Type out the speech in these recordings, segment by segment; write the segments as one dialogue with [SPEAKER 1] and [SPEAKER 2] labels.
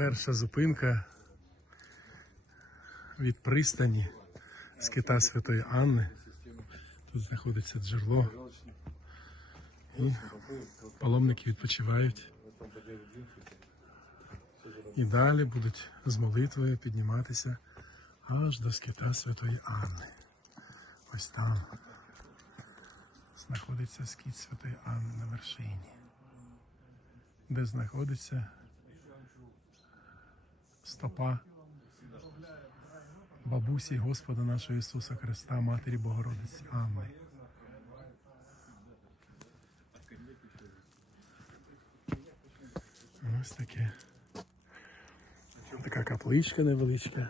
[SPEAKER 1] Перша зупинка від пристані з кита Святої Анни. Тут знаходиться джерело. І паломники відпочивають. І далі будуть з молитвою підніматися аж до скита Святої Анни. Ось там знаходиться скіт Святої Анни на вершині, де знаходиться стопа бабусі Господа нашого Ісуса Христа, Матері Богородиці Анни. Ось таке. Така капличка невеличка.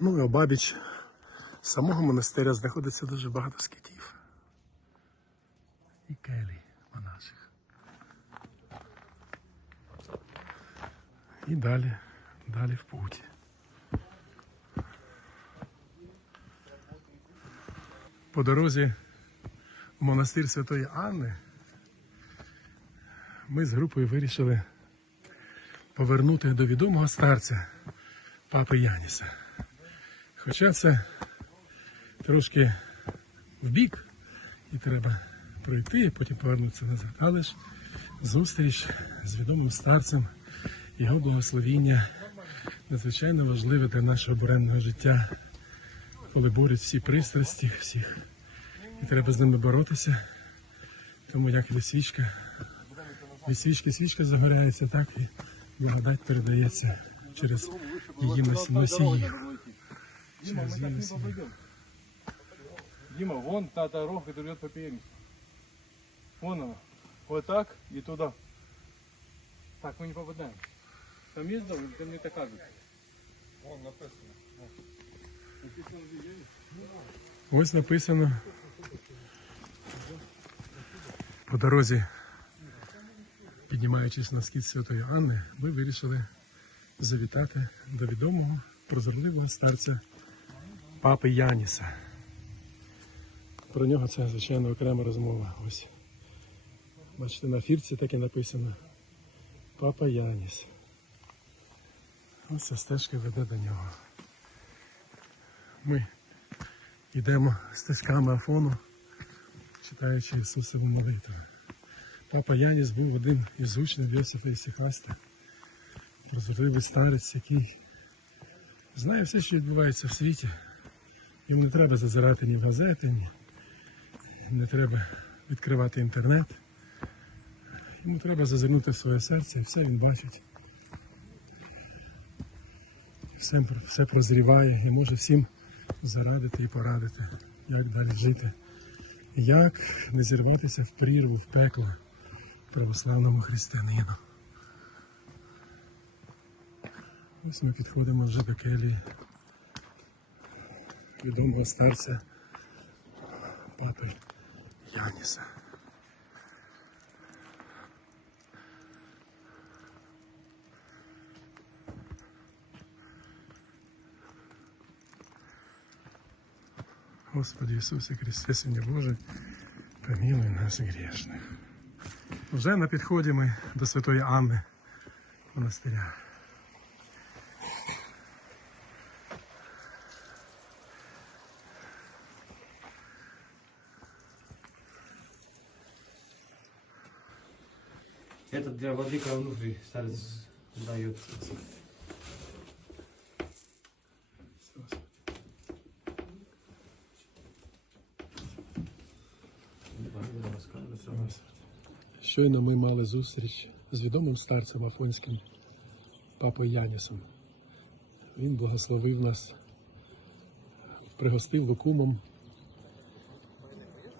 [SPEAKER 1] Ну і обабіч самого монастиря знаходиться дуже багато скитів. І келій І далі, далі в путь. По дорозі в монастир Святої Анни ми з групою вирішили повернути до відомого старця папи Яніса. Хоча це трошки в бік, і треба пройти, потім повернутися назад. Але ж зустріч з відомим старцем, його благословіння надзвичайно важливе для нашого буремного життя, коли борють всі пристрасті всіх. І треба з ними боротися. Тому як і свічка, від свічки свічка загоряється, так і благодать передається через її носі- носіїв.
[SPEAKER 2] Дима, мы так. Дима, вон та дорога, которая идет по. Вон она. Вот так и. Так мы не попадаем. Там есть дом, или там мне так кажется? Вон написано.
[SPEAKER 1] Ось написано. По дорозі, піднімаючись на скіт Святої Анни, ми вирішили завітати до відомого прозорливого старця папи Яніса. Про нього це, звичайно, окрема розмова. Ось. Бачите, на фірці так і написано. Папа Яніс. Ось ця стежка веде до нього. Ми Йдемо стежками Афону, читаючи Ісусову молитву. Папа Яніс був один із учнів Йосифа Ісихаста, прозорливий старець, який знає все, що відбувається в світі. Йому не треба зазирати ні в газети, ні не треба відкривати інтернет. Йому треба зазирнути в своє серце, і все він бачить. Все, все прозріває і може всім зарадити і порадити, як далі жити, як не зірватися в прірву, в пекло православному християнину. Ось ми підходимо вже до келії відомого старця папи Яніса. Господи Ісусе Христе, Синя Боже, помилуй нас грешних. Вже на підході ми до Святої Анни монастиря.
[SPEAKER 3] Это для владыка внутри старец дает.
[SPEAKER 1] Щойно ми мали зустріч з відомим старцем Афонським папою Янісом. Він благословив нас, пригостив лукумом.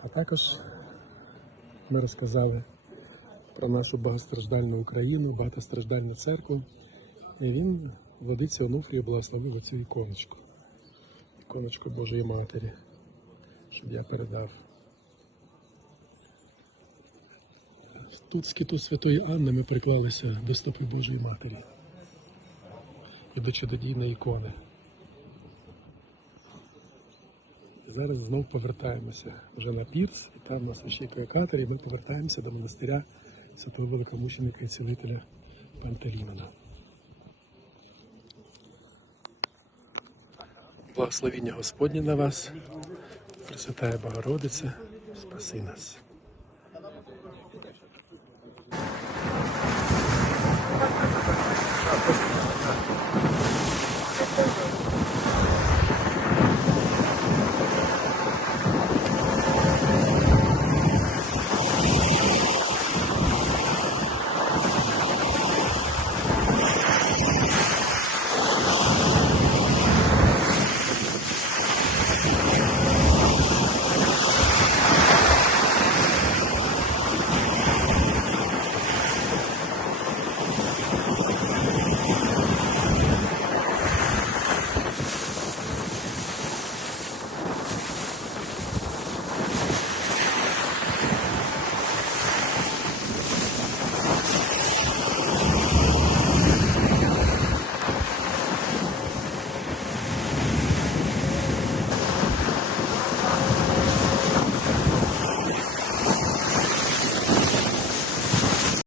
[SPEAKER 1] А також ми розказали про нашу багатостраждальну Україну, багатостраждальну церкву. І він водиці Онуфрію благословив оцю іконочку. Іконочку Божої Матері, щоб я передав. Тут з киту Святої Анни ми приклалися до стопи Божої Матері і до чудодійної ікони. Зараз знов повертаємося вже на пірс, і там нас очікує катер, і ми повертаємося до монастиря святого великомученика і цілителя Пантелімона. Благословіння Господнє на вас, Пресвятая Богородиця, спаси нас.